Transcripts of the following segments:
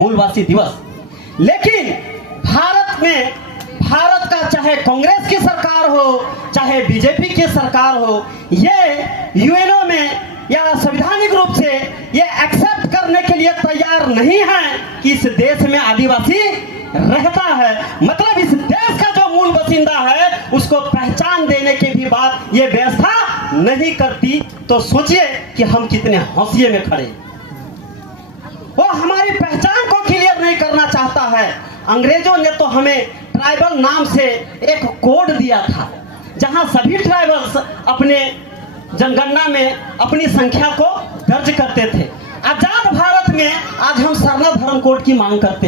मूलवासी दिवस। लेकिन भारत में, भारत का चाहे कांग्रेस की सरकार हो चाहे बीजेपी की सरकार हो, ये यूएनओ में या संवैधानिक रूप से ये एक्सेप्ट करने के लिए तैयार नहीं है कि इस देश में आदिवासी रहता है। मतलब इस देश का जो मूल बसिंदा है उसको पहचान देने के भी बाद ये व्यवस्था नहीं करती, तो सोचिए कि हम कितने हाशिए में खड़े। वो हमारी पहचान को क्लियर नहीं करना चाहता है। अंग्रेजों ने तो हमें ट्राइबल नाम से एक कोड दिया था, जहां सभी ट्राइबल्स अपने जनगणना में अपनी संख्या को दर्ज करते थे। आजाद भारत में आज हम सरना धर्म कोड की मांग करते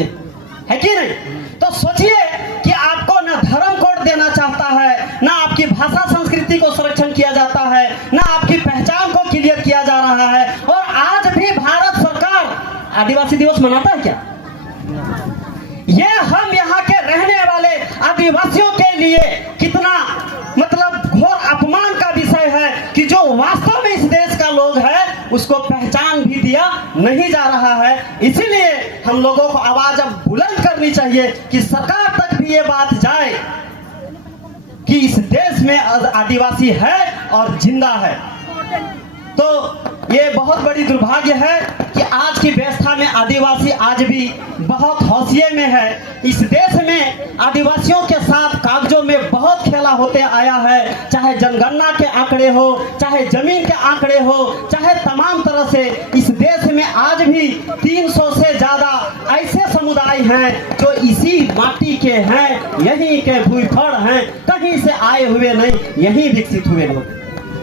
हैं कि नहीं? तो सोचिए कि आपको ना धर्म कोड देना चाहता है, ना आपकी भाषा संस्कृति को संरक्षण किया जाता है, ना आपकी पहचान को क्लियर किया जा रहा है। और आज भी भारत सरकार आदिवासी दिवस मनाता है क्या? ये हम यहाँ के रहने वाले आदिवासियों के लिए कितना मतलब घोर अपमान का विषय है कि जो वास्तव में इस देश का लोग है उसको पहचान भी दिया नहीं जा रहा है। इसीलिए हम लोगों को आवाज अब बुलंद करनी चाहिए कि सरकार तक भी ये बात जाए कि इस देश में आदिवासी है और जिंदा है। तो ये बहुत बड़ी दुर्भाग्य है कि आज की व्यवस्था में आदिवासी आज भी बहुत हौसिये में है। इस देश में आदिवासियों के साथ कागजों में बहुत खेला होते आया है, चाहे जनगणना के आंकड़े हो, चाहे जमीन के आंकड़े हो, चाहे तमाम तरह से। इस देश में आज भी 300 से ज्यादा ऐसे समुदाय हैं जो इसी माटी के हैं, यहीं के भूखड़ हैं, कहीं से आए हुए नहीं, यहीं विकसित हुए लोग,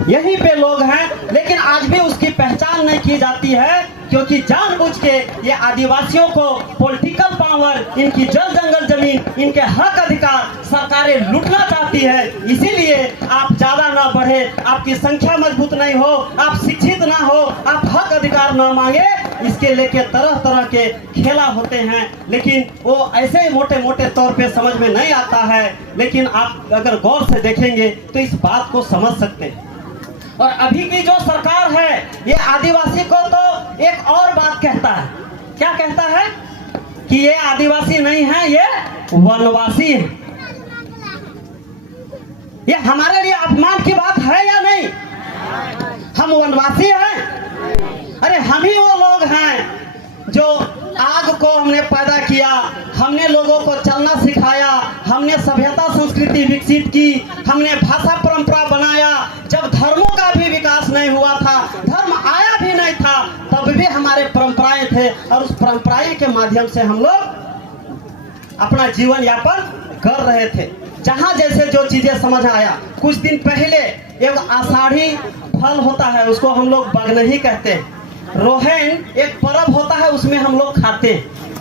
यहीं पे लोग हैं। लेकिन आज भी उसकी पहचान नहीं की जाती है, क्योंकि जानबूझ के ये आदिवासियों को पॉलिटिकल पावर, इनकी जल जंगल जमीन, इनके हक अधिकार सरकारें लूटना चाहती है। इसीलिए आप ज्यादा ना बढ़े, आपकी संख्या मजबूत नहीं हो, आप शिक्षित ना हो, आप हक अधिकार ना मांगे, इसके लेके तरह तरह के खेला होते हैं। लेकिन वो ऐसे ही मोटे मोटे तौर पे समझ में नहीं आता है। लेकिन आप अगर गौर से देखेंगे तो इस बात को समझ सकते हैं। और अभी की जो सरकार है ये आदिवासी को तो एक और बात कहता है। क्या कहता है? कि ये आदिवासी नहीं है, ये वनवासी है। ये हमारे लिए अपमान की बात है या नहीं? हम वनवासी हैं? अरे हम ही वो लोग हैं जो आग को हमने पैदा किया, हमने लोगों को चलना सिखाया, हमने सभ्यता संस्कृति विकसित की, हमने भाषा परंपरा बनाया। जब धर्मों का भी विकास नहीं हुआ था, धर्म आया भी नहीं था, तब भी हमारे परंपराएं थे और उस परंपराएं के माध्यम से हम लोग अपना जीवन यापन कर रहे थे। जहां जैसे जो चीजें समझ आया। कुछ दिन पहले एक आषाढ़ी फल होता है, उसको हम लोग बगनही कहते हैं। रोहन एक पर्व होता है, उसमें हम लोग खाते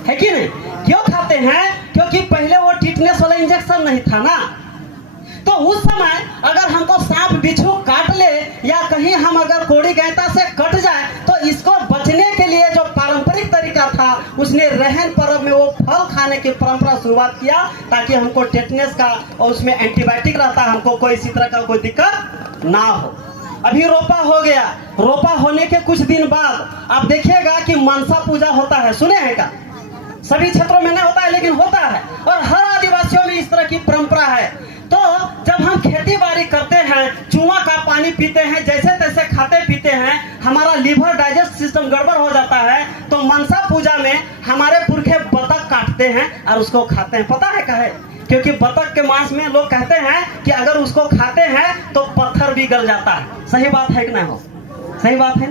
हैं कि नहीं? क्यों खाते हैं? क्योंकि पहले वो टिटनेस वाला इंजेक्शन नहीं था ना। तो उस समय अगर हमको सांप बिच्छू काट ले या कहीं हम अगर कोड़ी गैंता से कट जाए तो इसको बचने के लिए जो पारंपरिक तरीका था, उसने रहन पर्व में वो फल खाने की परंपरा शुरुआत किया ताकि हमको टेटनेस का, और उसमें एंटीबायोटिक रहता है, हमको कोई इसी तरह का कोई दिक्कत ना हो। अभी रोपा हो गया, रोपा होने के कुछ दिन बाद आप देखिएगा कि मनसा पूजा होता है। सुने हैं क्या? सभी क्षेत्रों में नहीं होता है लेकिन होता है, और हर आदिवासियों में इस तरह की परंपरा है। तो जब हम खेती बाड़ी करते हैं, चूहा का पानी पीते हैं, जैसे तैसे खाते पीते हैं, हमारा लीवर डाइजेस्ट सिस्टम गड़बड़ हो जाता है। तो मनसा पूजा में हमारे पुरखे बतख काटते हैं और उसको खाते हैं। पता है काहे? क्योंकि बतख के मांस में लोग कहते हैं कि अगर उसको खाते हैं तो पत्थर भी गल जाता है। सही बात है कि नहीं हो? सही बात है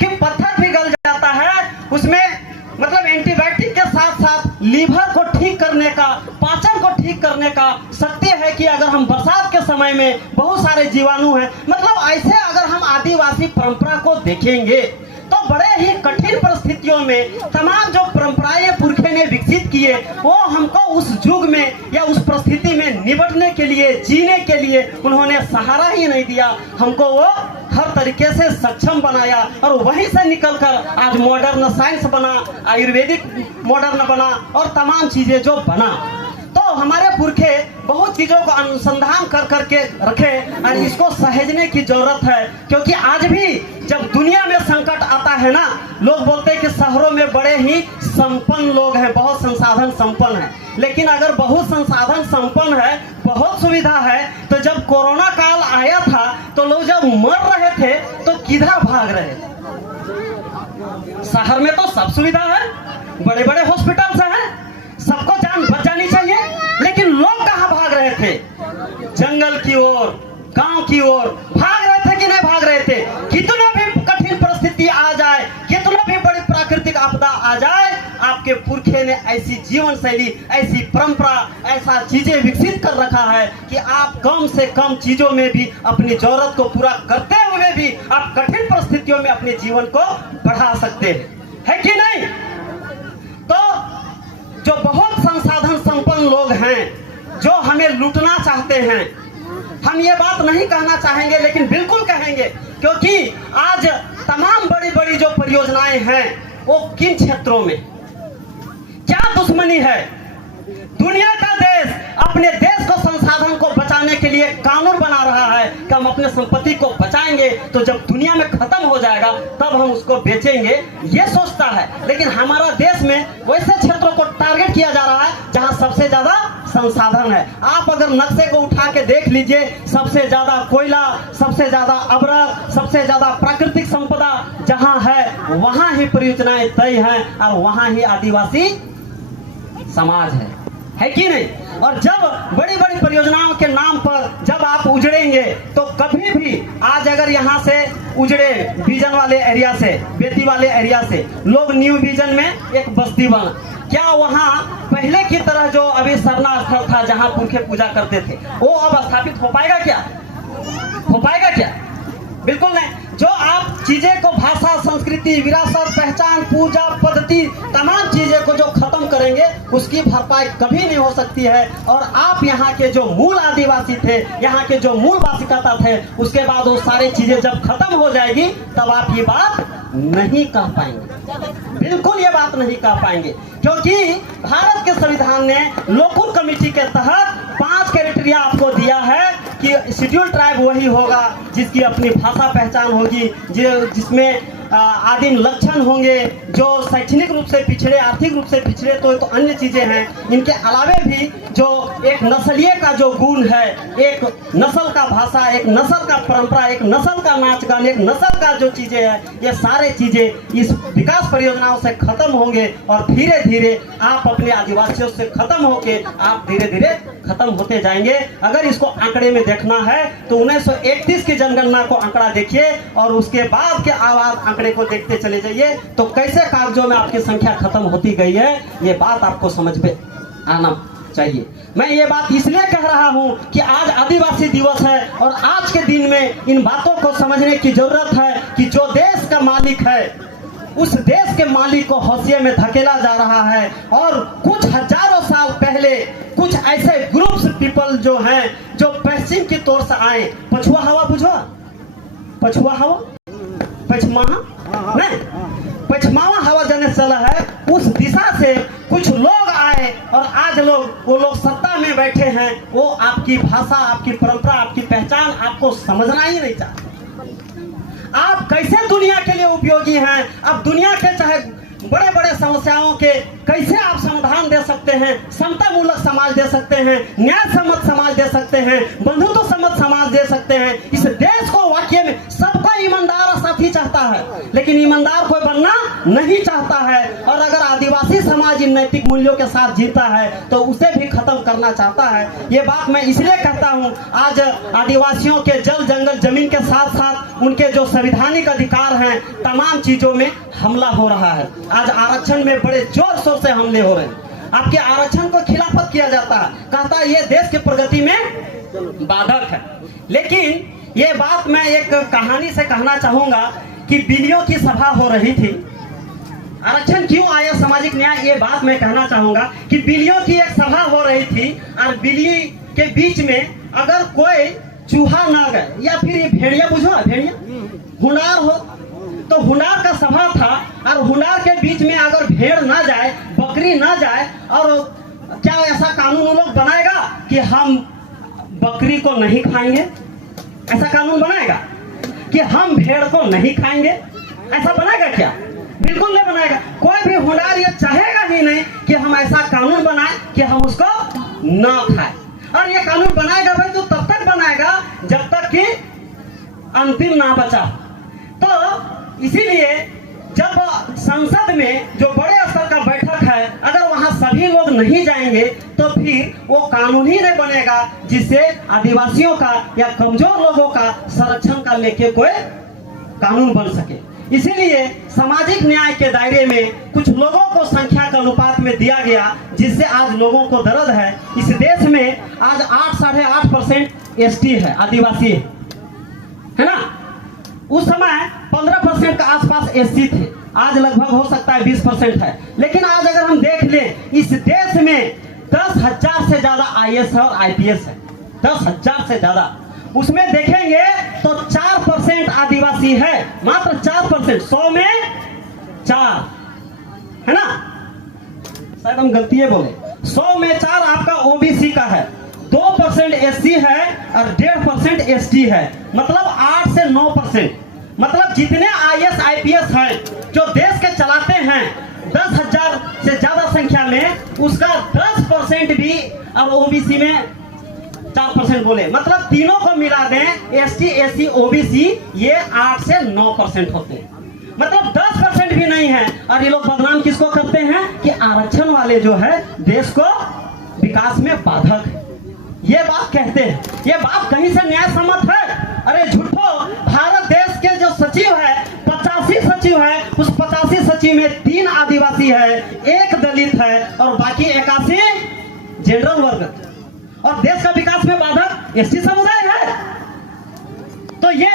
कि पत्थर भी गल जाता है। उसमें मतलब एंटीबायोटिक के साथ साथ लीवर को ठीक करने का, पाचन को ठीक करने का शक्ति है। कि अगर हम बरसात के समय में बहुत सारे जीवाणु हैं, मतलब ऐसे अगर हम आदिवासी परंपरा को देखेंगे तो बड़े ही कठिन परिस्थितियों में तमाम जो परंपराएं पुरखे ने विकसित किए, वो हमको उस युग में या उस परिस्थिति में निपटने के लिए, जीने के लिए उन्होंने सहारा ही नहीं दिया। हमको वो हर तरीके से सक्षम बनाया और वहीं से निकलकर आज मॉडर्न साइंस बना, आयुर्वेदिक मॉडर्न बना और तमाम चीजें जो बना। तो हमारे पुरखे बहुत चीजों को अनुसंधान कर करके रखे और इसको सहेजने की जरूरत है। क्योंकि आज भी जब दुनिया में संकट आता है ना, लोग बोलते हैं कि शहरों में बड़े ही संपन्न लोग हैं, बहुत संसाधन संपन्न है। लेकिन अगर बहुत संसाधन संपन्न है, बहुत सुविधा है, तो जब कोरोना काल आया था तो लोग जब मर रहे थे तो किधर भाग रहे थे? शहर में तो सब सुविधा है, बड़े बड़े हॉस्पिटल्स हैं, सबको जान बच जानी चाहिए, लेकिन लोग कहाँ भाग रहे थे? जंगल की ओर, गांव की ओर भाग रहे थे कि नहीं भाग रहे थे? कितना भी कठिन परिस्थिति आ जाए, कितना भी बड़ी प्राकृतिक आपदा आ जाए, आपके पुरखे ने ऐसी जीवन शैली, ऐसी परंपरा, ऐसा चीजें विकसित कर रखा है कि आप कम से कम चीजों में भी अपनी जरूरत को पूरा करते हुए भी आप कठिन परिस्थितियों में अपने जीवन को बढ़ा सकते हैं, है कि नहीं? तो जो बहुत संसाधन संपन्न लोग हैं, जो हमें लूटना चाहते हैं, हम ये बात नहीं कहना चाहेंगे, लेकिन बिल्कुल कहेंगे, क्योंकि आज तमाम बड़ी बड़ी जो परियोजनाएं हैं वो किन क्षेत्रों में, क्या दुश्मनी है? दुनिया का देश अपने देश को, संसाधन को बचाने के लिए कानून बना रहा है कि हम अपने संपत्ति को बचाएंगे, तो जब दुनिया में खत्म हो जाएगा तब हम उसको बेचेंगे, ये सोचता है। लेकिन हमारा देश में वैसे क्षेत्रों को टारगेट किया जा रहा है जहां सबसे ज्यादा संसाधन है। आप अगर नक्शे को उठा के देख लीजिए, सबसे ज्यादा कोयला, सबसे ज्यादा अवरक, सबसे ज्यादा प्राकृतिक संपदा जहां है वहां ही परियोजनाएं तय हैं और वहां ही आदिवासी समाज है कि नहीं? और जब बड़ी बड़ी परियोजनाओं के नाम पर जब आप उजड़ेंगे तो कभी भी, आज अगर यहाँ से उजड़े विजन वाले एरिया से, बेती वाले एरिया से लोग न्यू विजन में एक बस्ती बना, क्या वहाँ पहले की तरह जो अभी सरना स्थल था जहाँ पुरखे पूजा करते थे वो अब स्थापित हो पाएगा क्या? हो पाएगा क्या? बिल्कुल नहीं। जो आप चीजें को, भाषा, संस्कृति, विरासत, पहचान, पूजा पद्धति, तमाम चीजें को जो खत्म करेंगे उसकी भरपाई कभी नहीं हो सकती है। और आप यहाँ के जो मूल आदिवासी थे, यहाँ के जो मूल वासिकता थे, उसके बाद वो सारी चीजें जब खत्म हो जाएगी तब आप ये बात नहीं कह पाएंगे, बिल्कुल ये बात नहीं कह पाएंगे, क्योंकि भारत के संविधान ने लोकुल कमेटी के तहत 5 क्राइटेरिया आपको दिया है कि शेड्यूल ट्राइब वही होगा जिसकी अपनी भाषा पहचान होगी, जिसमें आदिम लक्षण होंगे, जो शैक्षणिक रूप से पिछड़े, आर्थिक रूप से पिछड़े तो अन्य चीजें हैं। इनके अलावे भी जो एक नस्लीय का जो गुण है, एक नस्ल का भाषा, एक नस्ल का परंपरा, एक नस्ल का नाच गान, एक नस्ल का जो चीजें हैं, ये सारे चीजें इस विकास परियोजनाओं से खत्म होंगे और धीरे धीरे आप अपने आदिवासियों से खत्म होके आप धीरे धीरे खत्म होते जाएंगे। अगर इसको आंकड़े में देखना है तो 1931 की जनगणना को आंकड़ा देखिए और उसके बाद के आवाज आंकड़े को देखते चले जाइए, तो कैसे कागजों में आपकी संख्या खत्म होती गई है, ये बात आपको समझ में आना चाहिए। मैं ये बात इसलिए कह रहा हूं कि आज आदिवासी दिवस है और आज के दिन में इन बातों को समझने की जरूरत है कि जो देश का मालिक है उस देश के मालिक को हौसिये में धकेला जा रहा है। और कुछ हजारों साल पहले कुछ ऐसे ग्रुप्स पीपल जो हैं, जो पश्चिम की तौर से आए, पछुआ हवा बुझो, पछुआ हवा, पछमाहा नहीं, पछमावा हवा जने चला है, उस दिशा से कुछ लोग आए और आज वो लोग सत्ता में बैठे हैं। वो आपकी भाषा, आपकी परंपरा, आपकी पहचान आपको समझना ही नहीं चाहते। आप कैसे दुनिया के लिए उपयोगी हैं, आप दुनिया के चाहे बड़े बड़े समस्याओं के कैसे आप समाधान दे सकते हैं, समता मूलक समाज दे सकते हैं, न्याय सम्मत समाज दे सकते हैं, बंधुत्व सम्मत समाज दे सकते हैं। इस देश को वाकई में सबका ईमानदार साथी चाहता है, लेकिन ईमानदार कोई बनना नहीं चाहता है। और अगर आदिवासी समाज इन नैतिक मूल्यों के साथ जीता है तो उसे भी खत्म करना चाहता है। ये बात मैं इसलिए कहता हूँ, आज आदिवासियों के जल जंगल जमीन के साथ साथ उनके जो संवैधानिक अधिकार हैं, तमाम चीजों में हमला हो रहा है। आज आरक्षण में बड़े जोर शोर से हमले हो रहे हैं, आपके आरक्षण को खिलाफत किया जाता है, कहता है ये देश की प्रगति में बाधक है। लेकिन ये बात मैं एक कहानी से कहना चाहूंगा कि बिलियों की सभा हो रही थी, आरक्षण क्यों आया, सामाजिक न्याय, ये बात मैं कहना चाहूंगा कि बिलियों की एक सभा हो रही थी और बिल्ली के बीच में अगर कोई चूहा ना गए या फिर ये भेड़िया, बुझो भेड़िया, हुंडार हो, तो हुंडार का सभा था और हुंडार के बीच में अगर भेड़ ना जाए, बकरी ना जाए, और क्या ऐसा कानून लोग बनाएगा कि हम बकरी को नहीं खाएंगे? ऐसा कानून बनाएगा कि हम भेड़ को नहीं खाएंगे? ऐसा बनाएगा क्या? बिल्कुल नहीं बनाएगा। कोई भी होनहार ये चाहेगा ही नहीं कि हम ऐसा कानून बनाए कि हम उसको ना खाए। और ये कानून बनाएगा भाई तो तब तक बनाएगा जब तक कि अंतिम ना बचा। तो इसीलिए जब संसद में जो बड़े स्तर का बैठक है, अगर वहां सभी लोग नहीं जाएंगे तो फिर वो कानून ही नहीं बनेगा जिससे आदिवासियों का या कमजोर लोगों का संरक्षण का लेके कोई कानून बन सके। इसीलिए सामाजिक न्याय के दायरे में कुछ लोगों को संख्या के अनुपात में दिया गया, जिससे आज लोगों को दर्द है। इस देश में आज 8-8.5% एसटी है, आदिवासी है ना। उस समय 15% के आसपास एससी थे, आज लगभग हो सकता है 20% है। लेकिन आज अगर हम देख लें इस देश में 10,000 से ज्यादा आईएएस है और आईपीएस है, 10,000 से ज्यादा। उसमें देखेंगे तो 4% आदिवासी है, मात्र 4%, 100 में 4 है ना, शायद हम गलती है बोले, 100 में 4 आपका ओबीसी का है, 2% एससी है और 1.5% एसटी है, मतलब 8 से 9%। मतलब जितने आईएएस आईपीएस हैं जो देश के चलाते हैं 10,000 से ज्यादा संख्या में, उसका 10% भी अब ओबीसी में 4% बोले, मतलब तीनों को मिला दें एसटी एससी ओबीसी, ये 8 से 9% होते हैं। मतलब 10% भी नहीं है। और ये लोग बदनाम किसको करते हैं कि आरक्षण वाले जो है देश को विकास में बाधक है, ये बात कहते हैं। ये बात कहीं से न्याय सम्मत है? अरे झूठो। भारत देश के जो सचिव है 85 सचिव है, उस 85 सचिव में 3 आदिवासी है, 1 दलित है और बाकी 81 जनरल वर्ग। और देश का विकास में बाधक एसटी समुदाय है। तो ये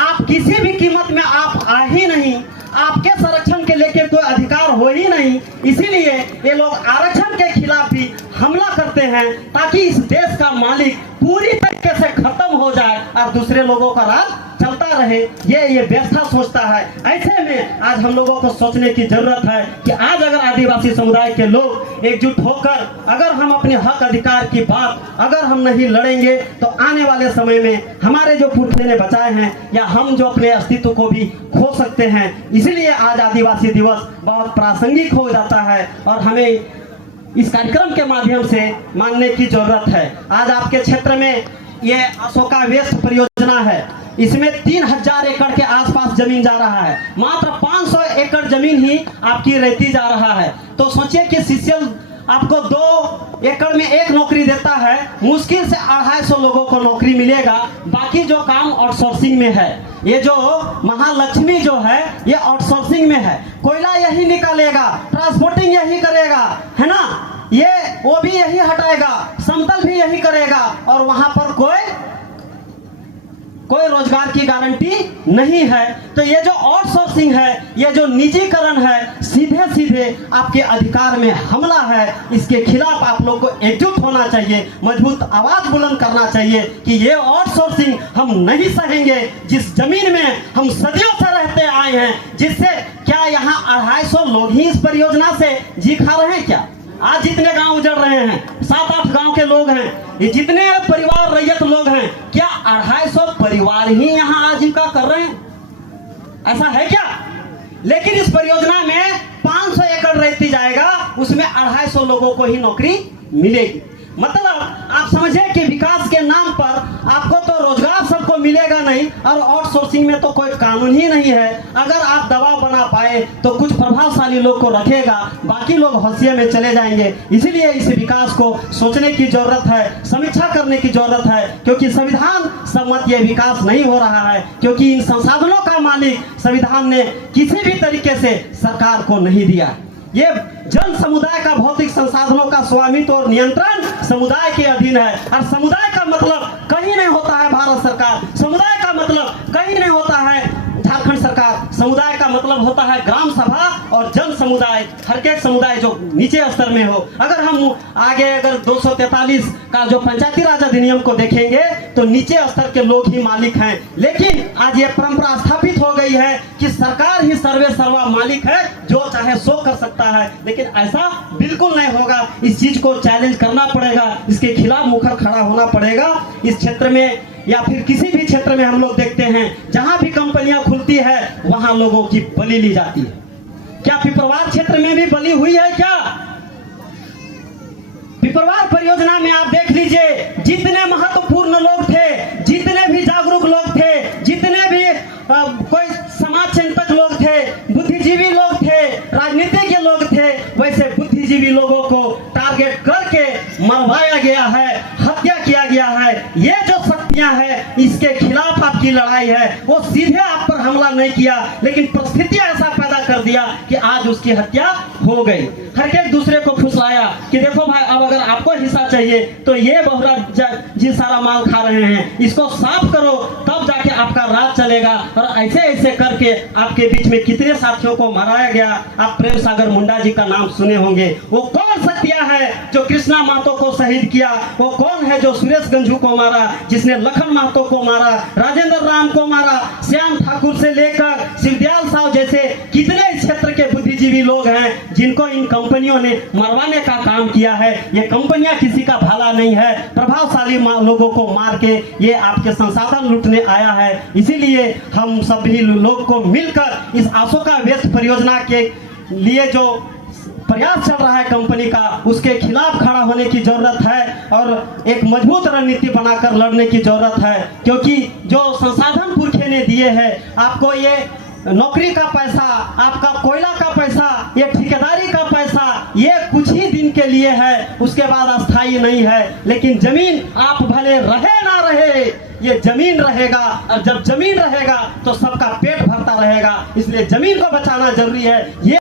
आप किसी भी कीमत में आप आ ही नहीं, आपके संरक्षण के लेके कोई अधिकार हो ही नहीं। इसीलिए ये लोग आरक्षण के खिलाफ भी हमला करते हैं ताकि इस देश का मालिक पूरी तरीके से खत्म हो जाए और दूसरे लोगों का राज चलता रहे। ये व्यवस्था सोचता है। ऐसे में आज हम लोगों को सोचने की जरूरत है कि आज अगर आदिवासी समुदाय के लोग एकजुट होकर अगर हम अपने हक अधिकार की बात अगर हम नहीं लड़ेंगे तो आने वाले समय में हमारे जो पुरखे ने बचाए हैं या हम जो अपने अस्तित्व को भी खो सकते हैं। इसलिए आज आदिवासी दिवस बहुत प्रासंगिक हो जाता है और हमें इस कार्यक्रम के माध्यम से मानने की जरूरत है। आज आपके क्षेत्र में ये अशोका वेस्ट परियोजना है, इसमें 3,000 एकड़ के आसपास जमीन जा रहा है, मात्र 500 एकड़ जमीन ही आपकी रहती जा रहा है। तो सोचिए कि सीसीएल आपको 2 एकड़ में 1 नौकरी देता है, मुश्किल से 250 लोगों को नौकरी मिलेगा। बाकी जो काम आउटसोर्सिंग में है, ये जो महालक्ष्मी जो है ये आउटसोर्सिंग में है, कोयला यही निकालेगा, ट्रांसपोर्टिंग यही करेगा, है ना, ये वो भी यही हटाएगा, समतल भी यही करेगा और वहां पर कोई रोजगार की गारंटी नहीं है। तो ये जो आउटसोर्सिंग है, ये जो निजीकरण है, सीधे सीधे आपके अधिकार में हमला है। इसके खिलाफ आप लोग को एकजुट होना चाहिए, मजबूत आवाज बुलंद करना चाहिए कि ये आउटसोर्सिंग हम नहीं सहेंगे। जिस जमीन में हम सदियों से रहते आए हैं, जिससे क्या यहाँ 250 लोग ही इस परियोजना से जी खा रहे हैं क्या? आज जितने गांव उजड़ रहे हैं, 7-8 गांव के लोग हैं, ये जितने परिवार रैयत लोग हैं, क्या 250 परिवार ही यहाँ आजीविका कर रहे हैं? ऐसा है क्या? लेकिन इस परियोजना में 500 एकड़ रहती जाएगा, उसमें 250 लोगों को ही नौकरी मिलेगी। मतलब आप समझे कि विकास के नाम पर आपको तो रोजगार सबको मिलेगा नहीं और आउटसोर्सिंग में तो कोई कानून ही नहीं है। अगर आप दबाव बना पाए तो कुछ प्रभावशाली लोग को रखेगा, बाकी लोग हौसिये में चले जाएंगे। इसीलिए इस विकास को सोचने की जरूरत है, समीक्षा करने की जरूरत है, क्योंकि संविधान सम्मत ये विकास नहीं हो रहा है, क्योंकि इन संसाधनों का मालिक संविधान ने किसी भी तरीके से सरकार को नहीं दिया। ये जन समुदाय का भौतिक संसाधनों का स्वामित्व और नियंत्रण समुदाय के अधीन है। और समुदाय का मतलब कहीं नहीं होता है भारत सरकार, समुदाय का मतलब कहीं नहीं होता है झारखंड सरकार, समुदाय का मतलब होता है ग्राम सभा और जन समुदाय, हर एक समुदाय जो नीचे स्तर में हो। अगर हम आगे अगर 243 का जो पंचायती राज अधिनियम को देखेंगे तो नीचे स्तर के लोग ही मालिक हैं। लेकिन आज ये परंपरा स्थापित हो गई है कि सरकार ही सर्वे सर्वा मालिक है, जो चाहे सो कर सकता है। लेकिन ऐसा बिल्कुल नहीं होगा। इस चीज को चैलेंज करना पड़ेगा, इसके खिलाफ मुखर खड़ा होना पड़ेगा। इस क्षेत्र में या फिर किसी भी क्षेत्र में हम लोग देखते हैं जहां भी कंपनियां खुलती है वहां लोगों की बलि ली जाती है। क्या पिपरवार क्षेत्र में भी बली हुई है क्या? पिपरवार परियोजना में आप देख लीजिए, जितने महत्वपूर्ण लोग थे, जितने भी जागरूक लोग थे, जितने भी कोई समाज चिंतक लोग थे, बुद्धिजीवी लोग थे, राजनीतिज्ञ लोग थे, वैसे बुद्धिजीवी लोगों को टारगेट करके मरवाया गया है, हत्या किया गया है। ये जो शक्तियां हैं, इसके खिलाफ आपकी लड़ाई है। वो सीधे आप पर हमला नहीं किया, लेकिन परिस्थितियां ऐसा पैदा कर दिया कि आज उसकी हत्या हो गई। हर एक दूसरे को फुसलाया कि देखो भाई, अब अगर आपको हिस्सा चाहिए तो ये बहुरा जी सारा माल खा रहे हैं, इसको साफ करो, तब जाके आपका राज चलेगा। और ऐसे ऐसे करके आपके बीच में कितने साथियों को मराया गया। आप प्रेम सागर मुंडा जी का नाम सुने होंगे। वो कौन शक्तियां है जो कृष्णा महतो को शहीद किया? वो कौन है जो सुरेश गंझू को मारा, जिसने लखन महतो को मारा, राजेंद्र राम को मारा, श्याम ठाकुर से लेकर शिवदयाल साहु जैसे कितने क्षेत्र के बुद्धिजीवी लोग हैं जिनको इन कंपनियों ने मरवाने का काम किया है। ये कंपनियां किसी का भला नहीं है, प्रभावशाली लोगों को मार के ये आपके संसाधन लूटने आया है। इसीलिए हम सभी लोग को मिलकर इस अशोका वेस्ट परियोजना के लिए जो प्रयास चल रहा है कंपनी का, उसके खिलाफ खड़ा होने की जरूरत है और एक मजबूत रणनीति बनाकर लड़ने की जरूरत है। क्योंकि जो संसाधन पुरखे ने दिए हैं आपको, ये नौकरी का पैसा, आपका कोयला का पैसा, ये ठेकेदारी का पैसा, ये कुछ ही दिन के लिए है, उसके बाद अस्थायी नहीं है। लेकिन जमीन आप भले रहे ना रहे, ये जमीन रहेगा, और जब जमीन रहेगा तो सबका पेट भरता रहेगा। इसलिए जमीन को बचाना जरूरी है। ये